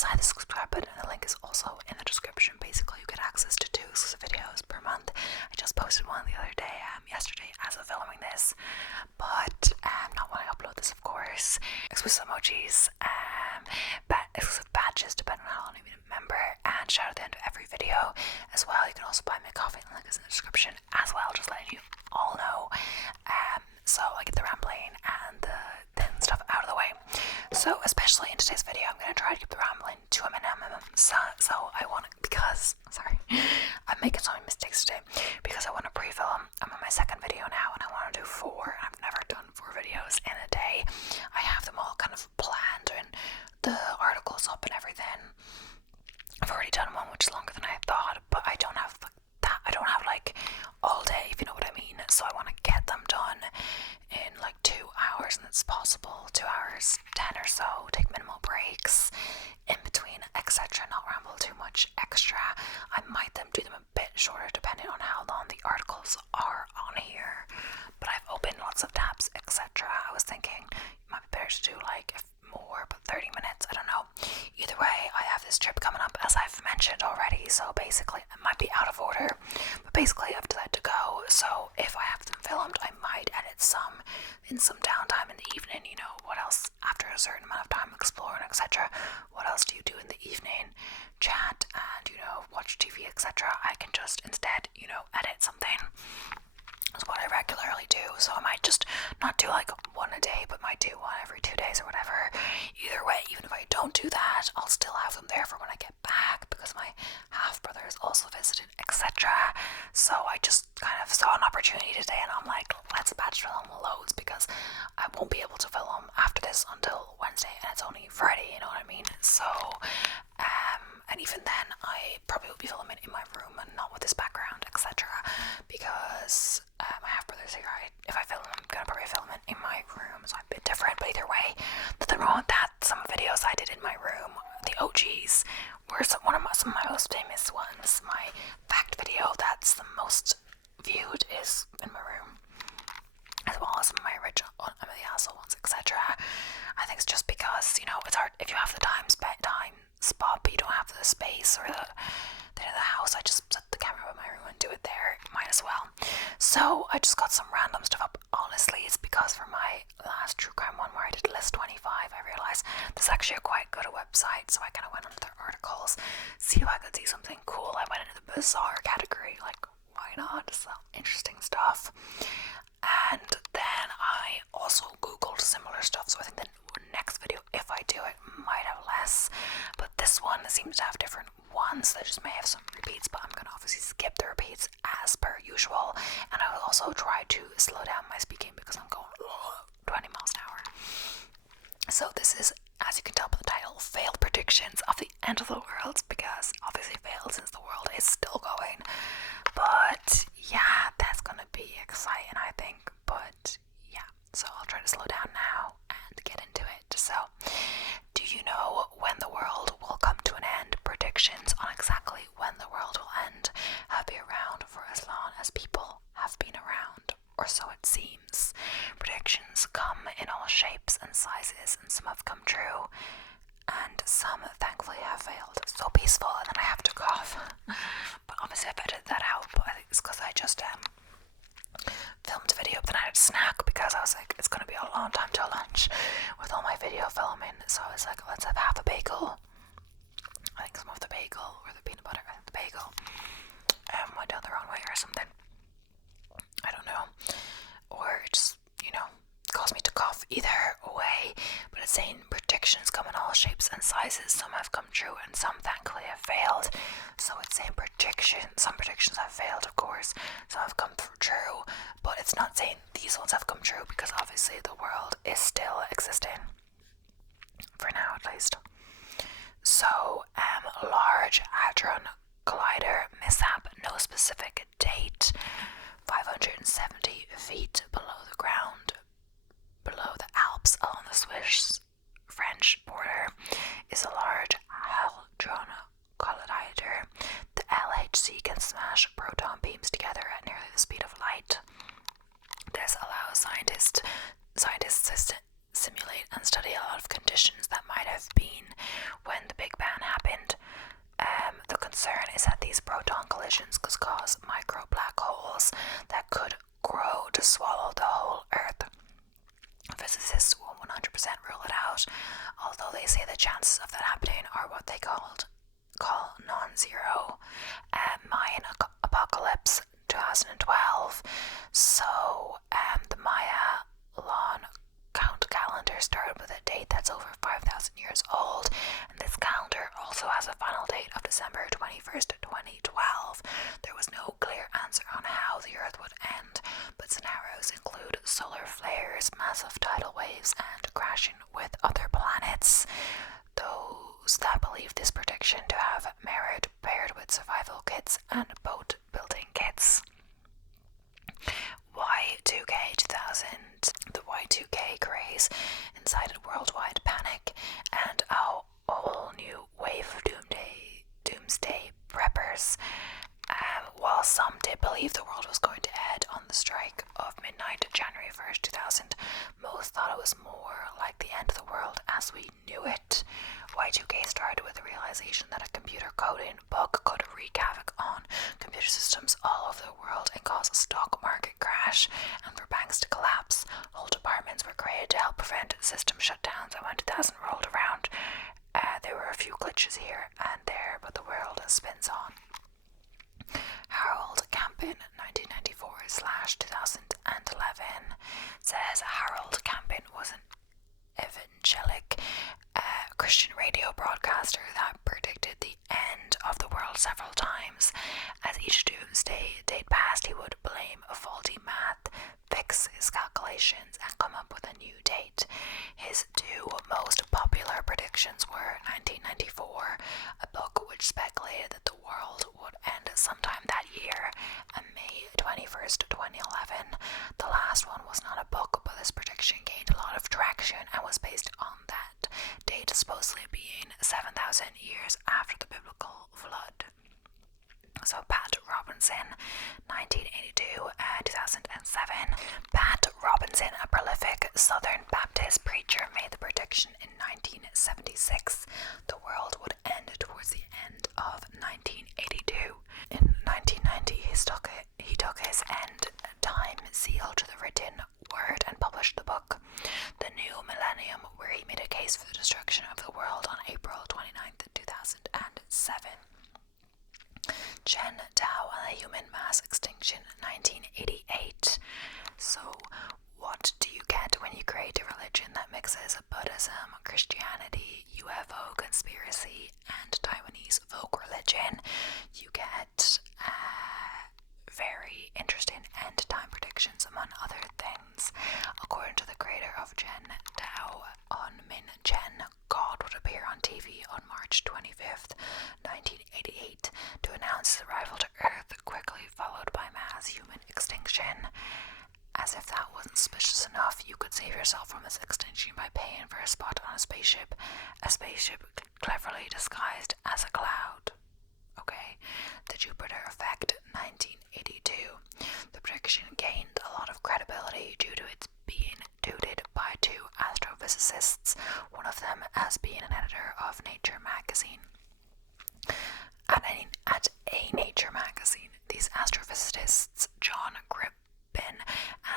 beside the subscribe button, and the link is also in the description. Basically, you get access to 2 exclusive videos per month. I just posted one the other day, yesterday, as of filming this, but not when I upload this, of course. Exclusive emojis, exclusive badges, depending on how long you've been a member, and shout out at the end of every video as well. You can also buy me a coffee, and the link is in the description as well, just letting you all know. So I get the rambling and the thin stuff out of the way. So especially in today's video, I'm going to try to keep the rambling to a minimum. So I want to, because, sorry, I'm making so many mistakes today, because I want to pre-film. I'm on my second video now, and I want to do 4, and I've never done 4 videos in a day. I have them all kind of planned, and the articles up and everything. I've already done one which is longer than I thought, but I don't have that. I don't have like all day, if you know what I mean. So I want to get them done in like 2 hours, and it's possible 2 hours, 10 or so. Take minimal breaks in between, etc. Not ramble too much extra. I might do them a bit shorter depending on how long the articles are on here. But I've opened lots of tabs, etc. I was thinking it might be better to do like more, but 30 minutes, I don't know. Either way, I have this trip coming up, as I've mentioned already, so basically it might be out of order, but basically I've decided to go. So if I have them filmed, I might edit some in some downtime in the evening. You know, what else after a certain amount of time exploring, etc. What else do you do in the evening? Chat and, you know, watch TV, etc. I can just instead, you know, edit something. That's what I regularly do. So I might just not do like 1 a day, but might do 1 every 2 days or whatever. Either way, even if I don't do that, I'll still have them there for when I get back, because my half brother is also visited, etc. So I just kind of saw an opportunity today, and I'm like, let's batch film loads, because I won't be able to film after this until Wednesday, and it's only Friday, you know what I mean? So and even then I probably will be filming in my room and not with this background, etc. Because my half brother's here. If I film, I'm gonna probably film it in my room, so I'm a bit different. But either way, nothing wrong with that. Some videos I did in my room, the OGs, were some of my most famous ones. My fact video that's the most viewed is in my room, as well as some of my original, the asshole ones, etc. I think it's just because, you know, it's hard if you have the time spot, but you don't have the space or the house. I just set the camera in my room and do it there. Might as well. So I just got some random stuff up. Honestly, it's because for my last true crime one where I did list 25, I realized this is actually a quite good website. So I kind of went onto their articles, see if I could see something cool. I went into the bizarre category, like why not? So interesting stuff. And then I also googled similar stuff, so I think the next video, if I do it, might have less, but this one seems to have different ones. They just may have some repeats, but I'm gonna obviously skip the repeats as per usual. And I will also try to slow down my speaking because I'm going 20 miles an hour. So this is, as you can tell by the title, failed predictions of the end of the world, because obviously failed since the world is still going. But yeah, that's gonna be exciting, I think. But yeah, so I'll try to slow down now and get into it. So, do you know when the world will come to an end? Predictions on exactly when the world will end have been around for as long as people have been around, or so it seems. Predictions come in all shapes and sizes, and some have come true, and some thankfully have failed. So peaceful, and then I have to cough. But obviously I've edited that out, but I think it's because I just filmed a video, but then I had a snack because I was like, it's gonna be a long time till lunch with all my video filming. So I was like, let's have half a bagel. I think some of the bagel or the peanut butter, I think the bagel went down the wrong way or something. I don't know. Or it just, you know, caused me to cough. Either way, but it's saying predictions come in all shapes and sizes. Some have come true and some thankfully have failed. So it's saying some predictions have failed, of course, some have come true, but it's not saying these ones have come true, because obviously the world is still existing, for now at least. So Large Hadron Collider mishap, no specific date, 570 feet below the ground, below the Alps along the Swiss-French border, is a large hadron collider. The LHC can smash proton beams together at nearly the speed of light. This allows scientists to simulate and study a lot of conditions that might have been when the Big Bang concern is that these proton collisions could cause micro black holes that could grow to swallow the whole Earth. Physicists won't 100% rule it out, although they say the chances of that happening are what they call non-zero. Mayan apocalypse 2012. So the Maya Lawn count calendar started with a date that's over 5,000 years old, and this calendar also has a final date of December 21st, 2012. There was no clear answer on how the Earth would end, but scenarios include solar flares, massive tidal waves, and crashing with other planets. Those that believe this prediction to have merit paired with survival kits and boat building kits. Y2K 2000. The Y2K craze incited worldwide panic and a whole new wave of doomsday preppers. While some did believe the world was going to end on the strike of midnight, January 1st, 2000, most thought it was more like the end of the world as we knew it. Y2K started with the realization that a computer coding bug could wreak havoc on computer systems all over the world and cause a stock market crash and for banks to collapse. Whole departments were created to help prevent system shutdowns, and when 2000 rolled around, there were a few glitches here and there, but the world spins on. Harold Campin, 1994/2011, says Harold Campin was an evangelic Christian radio broadcaster that predicted the end of the world several times. As each doomsday date passed, he would blame a faulty math, fix his calculations, and come up with a new date. His two most popular predictions were 1994, a book which speculated that the world would end sometime that year, and May 21st, 2011. The last one was not a book, but this prediction gained a lot of traction and was based on that date supposedly being 7,000 years after the biblical flood. So Pat Robinson, 1982-2007. Pat Robinson, a prolific Southern Baptist preacher, made the prediction in 1976 the world would end towards the end of 1982. In 1990, he took his end time seal to the written word and published the book The New Millennium, where he made a case for the destruction of the world on April 29th, 2007. Chen Tao and the Human Mass Extinction, 1988. So, what do you get when you create a religion that mixes Buddhism, Christianity, UFO conspiracy, and Taiwanese folk religion? You get very interesting end-time predictions, among other things. According to the creator of Chen Tao, On Min Chen, God would appear on TV on March 25th, 1988, to announce his arrival to Earth, quickly followed by mass human extinction. As if that wasn't suspicious enough, you could save yourself from this extinction by paying for a spot on a spaceship cleverly disguised as a cloud. Okay, the Jupiter effect, 1982. The prediction gained a lot of credibility due to its being touted by two astrophysicists, one of them as being an editor of Nature magazine. At a Nature magazine, these astrophysicists, John Gribbin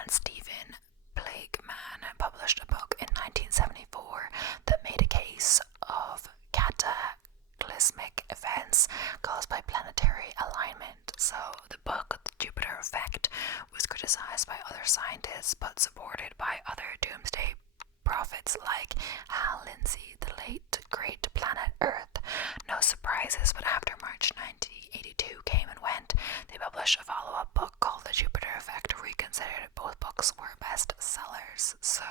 and Stephen Plagueman, published a book in 1974 that made a case of cataclysmic events caused by planetary alignment. So the book, The Jupiter Effect, was criticized by other scientists but supported by other doomsday prophets like Hal Lindsey, the late great planet Earth. No surprises, but after March 1982 came and went, they published a follow-up book called The Jupiter Effect Reconsidered. Both books were bestsellers. So,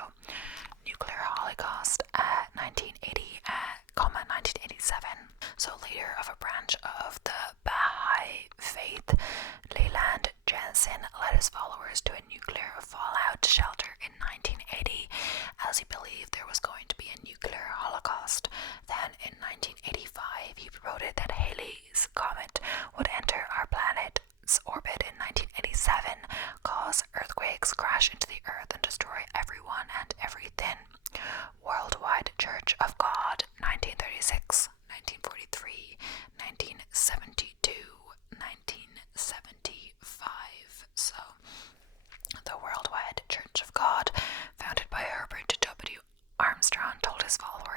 Nuclear Holocaust, 1987. So, leader of a branch of the Baha'i faith, Leland Jensen, led his followers to a nuclear fallout shelter in 1980, as he believed there was going to be a nuclear holocaust. Then, in 1985, he promoted that Halley's Comet would enter our planet's orbit in 1987, cause earthquakes, crash into the Earth, and destroy everyone and everything. Worldwide Church of God, 1936, 1943, 1972,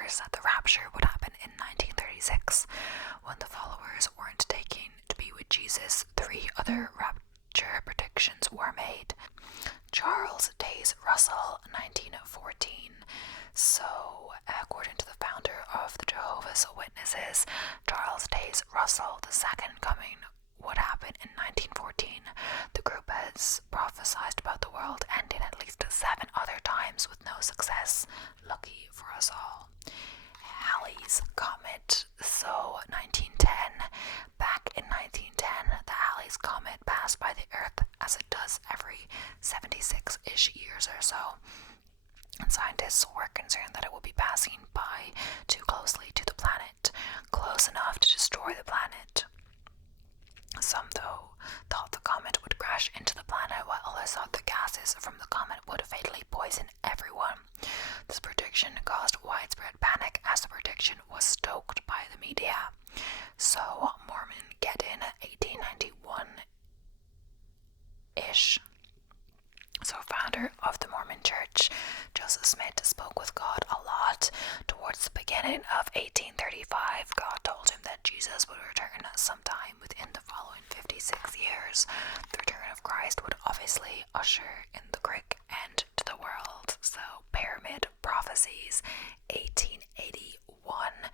followers that the rapture would happen in 1936. When the followers weren't taken to be with Jesus, 3 other rapture predictions were made. Charles Taze Russell, 1914. So, according to the founder of the Jehovah's Witnesses, Charles Taze Russell, the second coming would happen in 1914. The group has prophesied about the world ending at least 7 other times with no success. Lucky for us all. Halley's Comet. So, 1910. Back in 1910, the Halley's Comet passed by the Earth, as it does every 76-ish years or so. And scientists were concerned that it would be passing by too closely to the planet, close enough to destroy the planet. Some, though, thought the comet would crash into the planet, while others thought the gases from the comet would fatally poison everyone. This prediction caused widespread panic, as the prediction was stoked by the media. So, Mormon-Geddon, 1891-ish. So, founder of the Mormon Church, Joseph Smith, spoke with God a lot. Towards the beginning of 1835, God told him that Jesus would return sometime within the following 56 years. The return of Christ would obviously usher in the great end to the world. So, Pyramid Prophecies, 1881.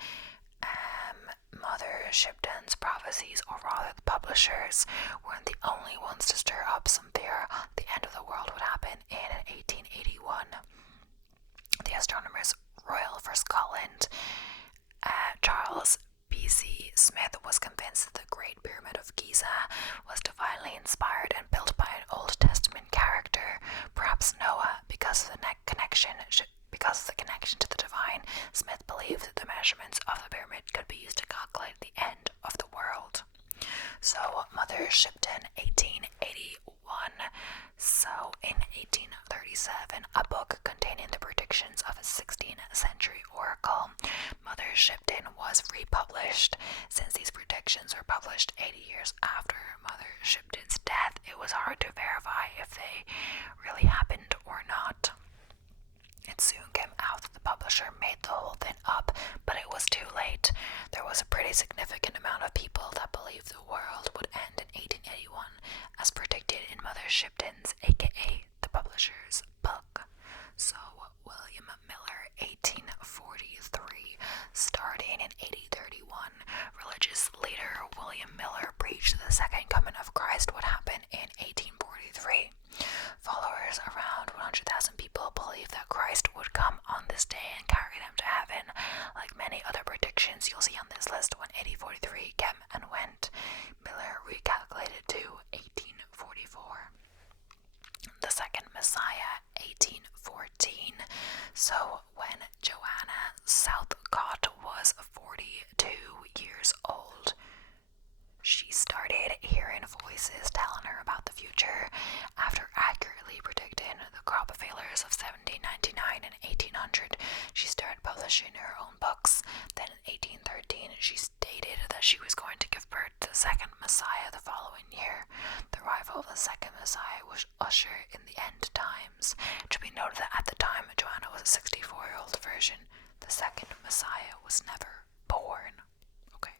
Mother Shipton's prophecies, or rather the publishers, weren't the only ones to stir up some fear. The end of the world would happen in 1881. The astronomers royal for Scotland, Charles B.C. Smith, was convinced that the Great Pyramid of Giza was divinely inspired and built by an Old Testament character, perhaps Noah, because of the connection to the divine. Smith believed that the measurements of the pyramid could be used to calculate the end of the world. So, Mother Shipton, 1881. So, in 1837, a book containing the predictions of a 16th century oracle, Mother Shipton, was republished. Since these predictions were published 80 years after Mother Shipton's death, it was hard to verify if they really happened or not. It soon came out that the publisher made the whole thing up, but it was too late. There was a pretty significant amount of people that believed the world would end in 1881, as predicted in Mother Shipton's, aka the publisher's, book. So, William Miller, 1843. Starting in 1831, religious leader William Miller preached that the second coming of Christ would happen in 1843. Followers, around 100,000 people, believed that Christ would come on this day and carry them to heaven. Like many other predictions you'll see on this list, when 1843 came and went, Miller recalculated to 1844. The Second Messiah, 1814. So, when Joanna Southcott was 42 years old, she started hearing voices telling her about the future. After accurately predicting the crop failures of 1799 and 1800, she started publishing her own books. Then in 1813, she stated that she was going to give birth to the second Messiah the following year. The arrival of the second Messiah was usher in the end times. It should be noted that at the time, Joanna was a 64-year-old virgin. The second Messiah was never born. Okay.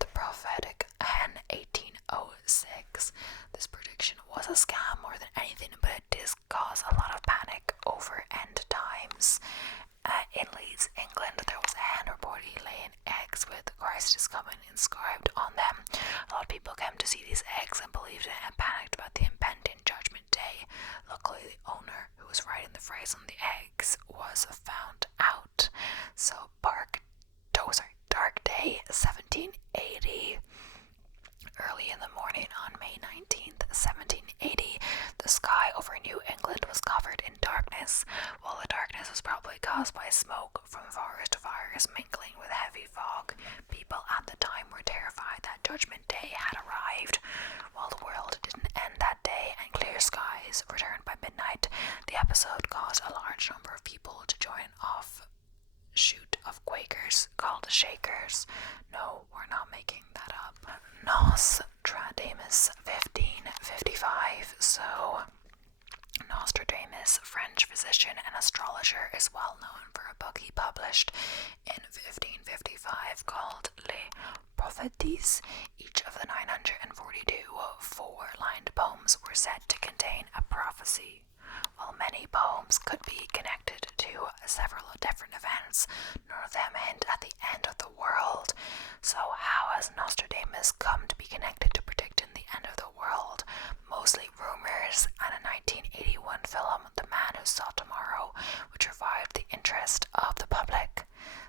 The Prophetic Hen, 1806. This prediction was a scam more than anything, but it did cause a lot of panic over end times. In Leeds, England, there was a hen reportedly laying eggs with Christ is coming inscribed on them. A lot of people came to see these eggs and believed it and panicked about the impending judgment day. Luckily, the owner who was writing the phrase on the eggs was found out. So, Dark Day, 1780. Early in the morning on May 19th, 1780, the sky over New England was covered in darkness. While the darkness was probably caused by smoke from forest fires mingling with heavy fog, people at the time were terrified that Judgment Day had arrived. While the world didn't end that day and clear skies returned by midnight, the episode caused a large number of people to join off shoot of Quakers called the Shakers. No, we're not making that up. Nostradamus, 1555. So, Nostradamus, French physician and astrologer, astrologer, is well known for a book he published in 1555 called Les Prophéties. Each of the 942 four-lined poems were said to contain a prophecy. While many poems could be connected to several different events, none of them hint at the end of the world. So how has Nostradamus come to be connected to predicting the end of the world? Mostly rumors and a 1981 film, The Man Who Saw Tomorrow, which revived the interest of the public.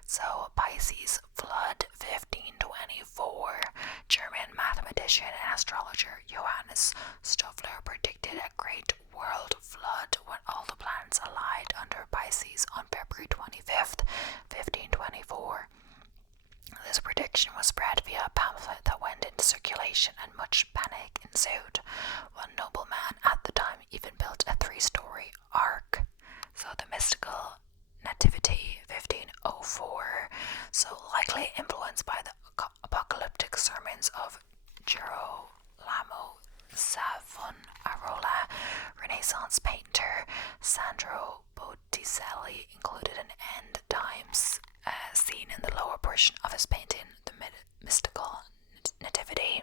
So Pisces flood 1524. German mathematician and astrologer Johannes Stoffler predicted a great world flood when all the planets aligned under Pisces on February 25th, 1524. This prediction was spread via a pamphlet that went into circulation and much panic ensued. One nobleman at the time even built a 3-story ark. So the mystical Nativity 1504, so likely influenced by the apocalyptic sermons of Girolamo Savonarola, Renaissance painter Sandro Botticelli included an end times scene in the lower portion of his painting, The Mystical Nativity.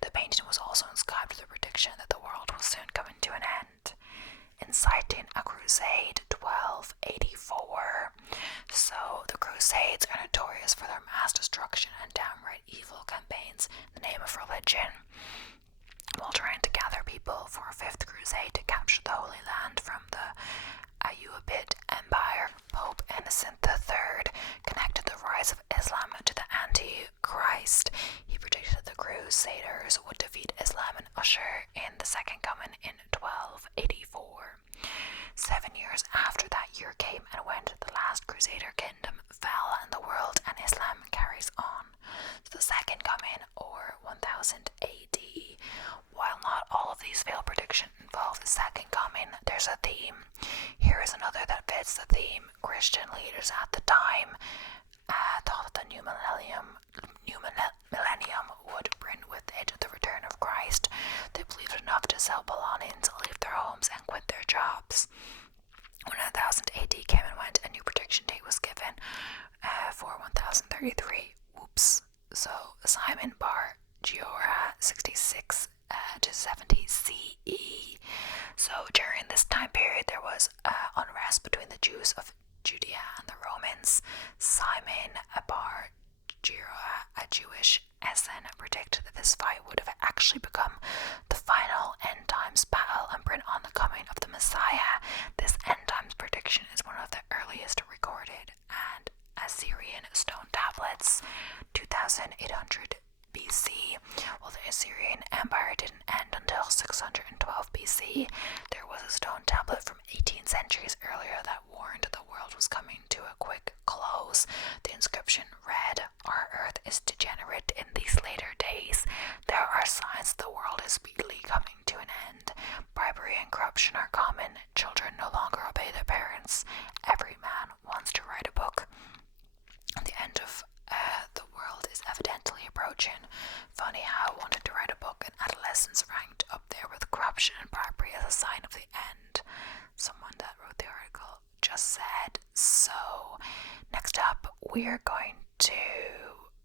The painting was also inscribed with the prediction that the world was soon coming to an end, inciting a crusade 1284. So the Crusades are notorious for their mass destruction and downright evil campaigns in the name of religion. While trying to gather people for a 5th crusade to capture the Holy Land from the Ayyubid Empire, Pope Innocent III connected the rise of Islam to the Antichrist. He predicted that the Crusaders would defeat Islam and usher in the Second Coming in 1284. 7 years after that year came and went, the last Crusader kingdom fell and the world and Islam carries on. So the Second Coming, or 1000 AD. While not all of these failed predictions involve the Second Coming, there's a theme. Here is another that fits the theme. Christian leaders at the time thought that the new millennium would bring with it the return of Christ. They believed enough to sell belongings, leave their homes, and quit their jobs. When 1000 AD came and went, a new prediction date was given for 1033. Whoops. So Simon Bar Giora 66 to 70 CE. So during this time period, there was unrest between the Jews of Judea and the Romans. Simon Bar Giora, a Jewish Essen, predicted that this fight would have actually become the final end times battle and bring on the coming of the Messiah. This end times prediction is one of the earliest recorded and Assyrian stone tablets, 2800 BC. While the Assyrian Empire didn't end until 612 BC, there was a stone tablet from 18 centuries earlier that warned the world was coming to a quick close. The inscription read, "Our earth is degenerate in these later days. There are signs the world is speedily coming to an end. Bribery and corruption are common. Children no longer obey their parents. Every man wants to write a book. The end of the world is evidently approaching." Funny how I wanted to write a book and adolescence ranked up there with corruption and bribery as a sign of the end. Someone that wrote the article just said. So next up, we're going to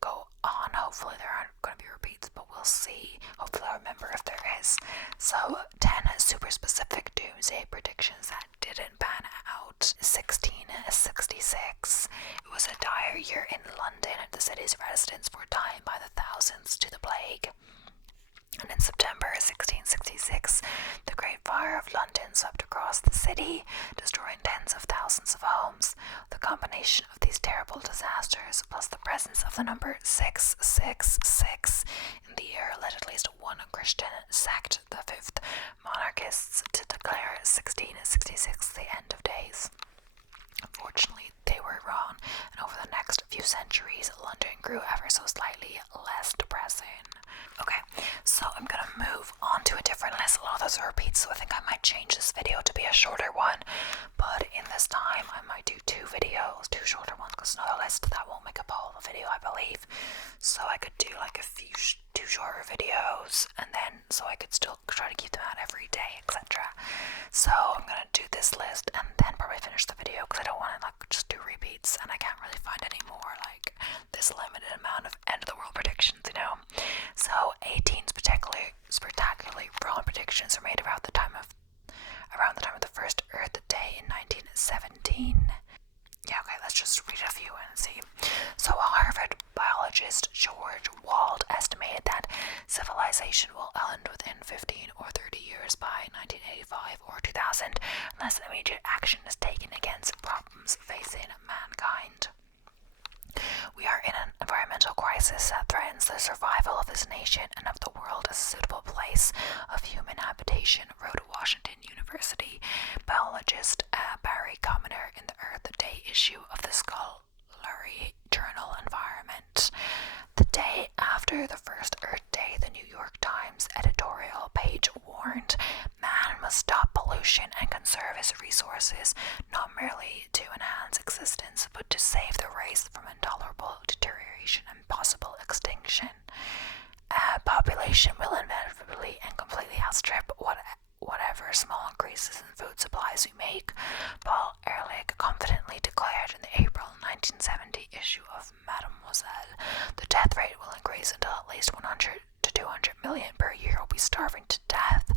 go on. Hopefully there aren't going to be repeats, but we'll see. Hopefully I'll remember if there is. So 10 super specific doomsday predictions that didn't pan out. 1666. It was a dire year in London. The city's residents were dying by the thousands to the plague. And in September 1666, the Great Fire of London swept across the city, destroying tens of thousands of homes. The combination of these terrible disasters, plus the presence of the number 666 in the year, led at least one Christian sect, the Fifth Monarchists, to declare 1666 the end of days. Unfortunately, they were wrong, and over the next few centuries, London grew ever so slightly less depressing. Okay, so I'm gonna move on to a different list. A lot of those are repeats, so I think I might change this video to be a shorter one. But in this time, I might do two shorter ones, because another list that won't make up a whole video, I believe. So I could do like a few two shorter videos, and then so I could still try to keep them out every day, etc. So I'm gonna do this list and then probably finish the video, because I don't dates, and I can't really find any more like this limited amount of end of the world predictions, you know. So 18 spectacularly wrong predictions are made around the time of the first Earth Day in 1917. Yeah, okay, let's just read a few and see. So a Harvard biologist, George Wald, estimated that civilization will end within 15 or 30 years by 1985 or 2000 unless immediate action is taken against problems facing mankind. We are in an environmental crisis that threatens the survival of this nation and of the world as a suitable place of human habitation, wrote Washington University biologist Barry Commoner in the Earth Day issue of the scholarly journal Environment. The day after the first Earth Day, the New York Times editorial page warned, "Man must stop pollution and conserve his resources, not merely to enhance existence, but to save the race from intolerable deterioration and possible extinction. Population will inevitably and completely outstrip whatever small increases in food supplies we make," Paul Ehrlich confidently declared in the April 1970 issue of Mademoiselle. "The death rate will increase until at least 100 to 200 million per year will be starving to death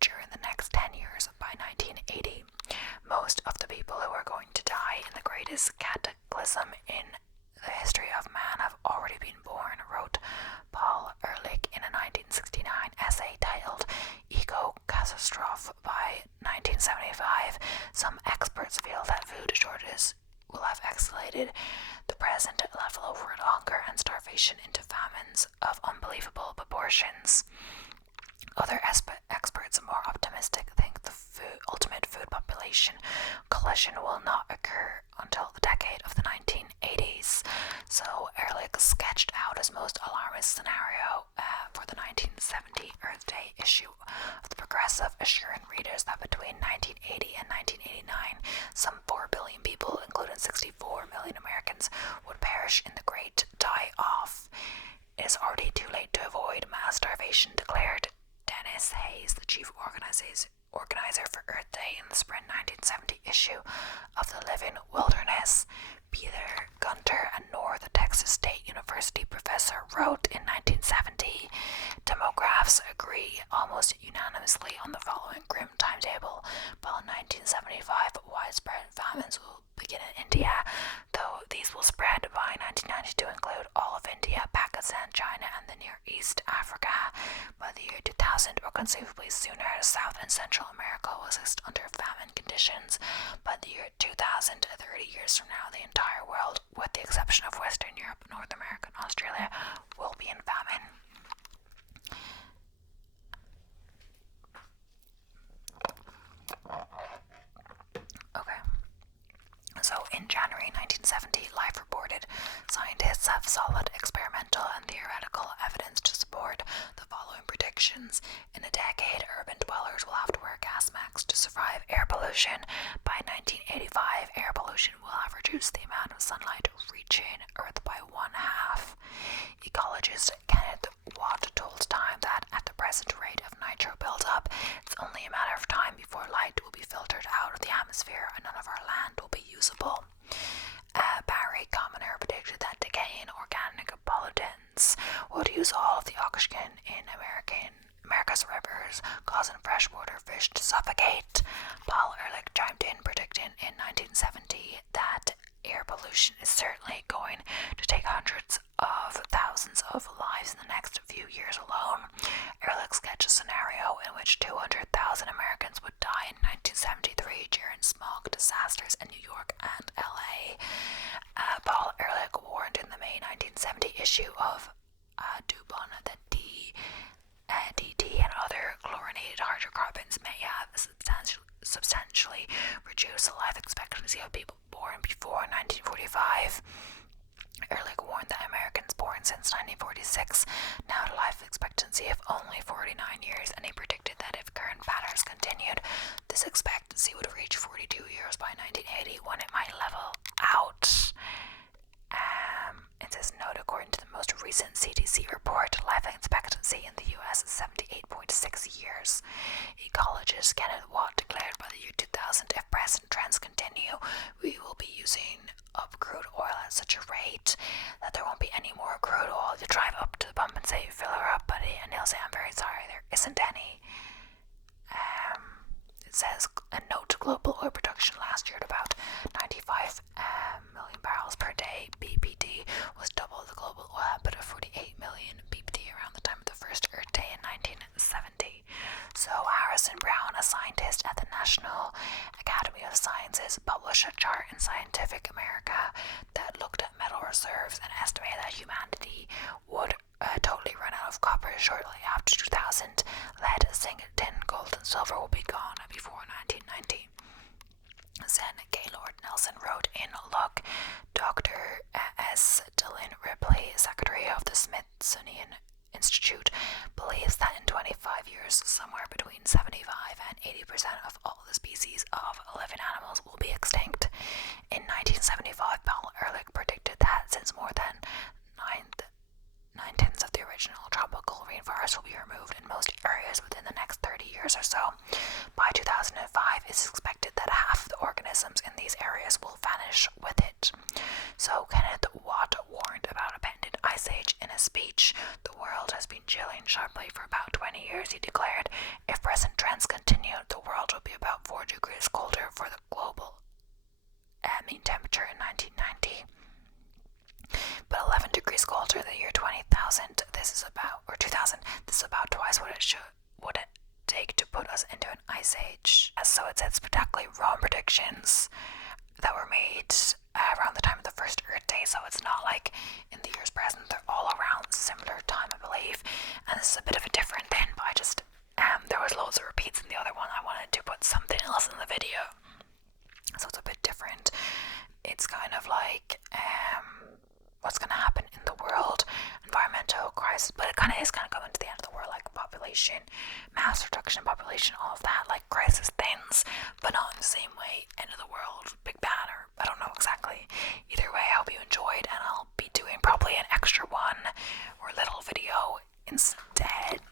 during the next 10 years by 1980. Most of the people who are going to die in the greatest cataclysm in the history of man have already been born," wrote Paul Ehrlich in a 1969 essay titled Eco-Catastrophe. By 1975, some experts feel that food shortages will have escalated the present level over longer and starvation into famines of unbelievable proportions. Other experts, more optimistic, think the ultimate food population collision will not occur until the decade of the 1980s. So Ehrlich sketched out his most alarmist scenario for the 1970 Earth Day issue of the Progressive, assuring readers that between 1980 and 1989, some 4 billion people, including 64 million Americans, would perish in the Great Die-Off. "It is already too late to avoid mass starvation," declared Dennis Hayes, the chief organizer for Earth Day in the spring 1970 issue of The Living Wilderness. Peter Gunter, a North Texas State University professor, wrote in 1970, "Demographs agree almost unanimously on the following grim timetable. By 1975, widespread famines will begin in India, though these will spread by 1990 to include all of India, Pakistan, China, and the Near East, Africa. By the year 2000, or conceivably sooner, South and Central America will exist under famine conditions. By the year 2000, 30 years from now, the entire world, with the exception of Western Europe, North America, and Australia, will be in famine." Okay. So in January 1970, Life reported, "Scientists have solid experimental and theoretical evidence to support the following predictions. In a decade, urban dwellers will have to wear gas masks to survive air pollution. By 1985, air pollution will have reduced the amount of sunlight reaching Earth by 1/2. Ecologist Kenneth Watt told Time that at the present rate of nitro buildup, it's only a matter of time before light will be filtered out of the atmosphere and none of our land will be usable." Barry Commoner predicted that decaying organic pollutants would use all of the oxygen in America's rivers, causing freshwater fish to suffocate. Paul Ehrlich chimed in, predicting in 1970 that air pollution is certainly going to take hundreds of thousands of lives in the next few years alone. Ehrlich sketched a scenario in which 200,000 Americans would die in 1973 during smog disasters in New York and LA. Paul Ehrlich warned in the May 1970 issue of Dubon that DT and other chlorinated hydrocarbons may have substantially reduced the life expectancy of people born before 1945. Ehrlich warned that Americans born since 1946 now had a life expectancy of only 49 years, and he predicted that if current patterns continued, this expectancy would reach 42 years by 1980, when it might level out. It says, note, according to the most recent CDC report, life expectancy in the US is 78.6 years. Ecologist Kenneth Watt declared by the year 2000, if present trends continue, we will be that there won't be any more crude oil. You drive up to the pump and say, fill her up, buddy, and he'll say, I'm very sorry, there isn't any. It says a note to global oil production last year at about 95 million barrels per day. BPD was double the global oil output of 48 million BPD around the time of the first Earth Day in 1970. So Harrison Brown, a scientist at the National Academy of Sciences, published a chart in Scientific America that looked at metal reserves and estimated that humanity would totally run out of copper shortly after 2000. Lead, zinc, tin, gold, and silver will be gone before 1990. Then Gaylord Nelson wrote in Look, Dr. S. Dillon Ripley, Secretary of the Smithsonian Institute, believes that in 25 years, somewhere between 75 and 80% of all the species of living animals will be extinct. In 1975, Paul Ehrlich predicted that since more than 9/10 of the original tropical rainforest will be removed in most areas within the next 30 years or so. By 2005, it's expected that half the organisms in these areas will vanish with it. So Kenneth Watt warned about a pending ice age in a speech. The world has been chilling sharply for about 20 years, he declared. If present trends continue, the world will be about 4 degrees colder for the global mean temperature in 1990. But 11 degrees colder the year 20,000. This is about, or 2000. This is about twice what it take to put us into an ice age. So it said spectacularly wrong predictions that were made around the time of the first Earth Day. So it's not like in the years present. They're all around similar time, I believe. And this is a bit of a different thing, but I just there was loads of repeats in the other one. I wanted to put something else in the video, so it's a bit different. It's kind of like what's going to happen in the world, environmental crisis, but it kind of is kind of coming to the end of the world, like population, mass reduction, population, all of that, like crisis things, but not in the same way, end of the world, big bang, or I don't know exactly. Either way, I hope you enjoyed, and I'll be doing probably an extra one or little video instead,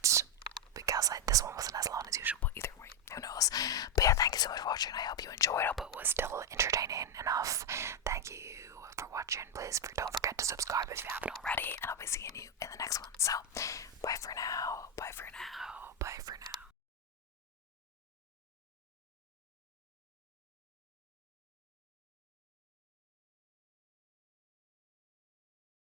because this one wasn't as long as usual, but either way, who knows. But yeah, thank you so much for watching. I hope you enjoyed. I hope it was still entertaining enough. Thank you for watching. Please don't forget to subscribe if you haven't already, and I'll be seeing you in the next one. So bye for now. Bye for now.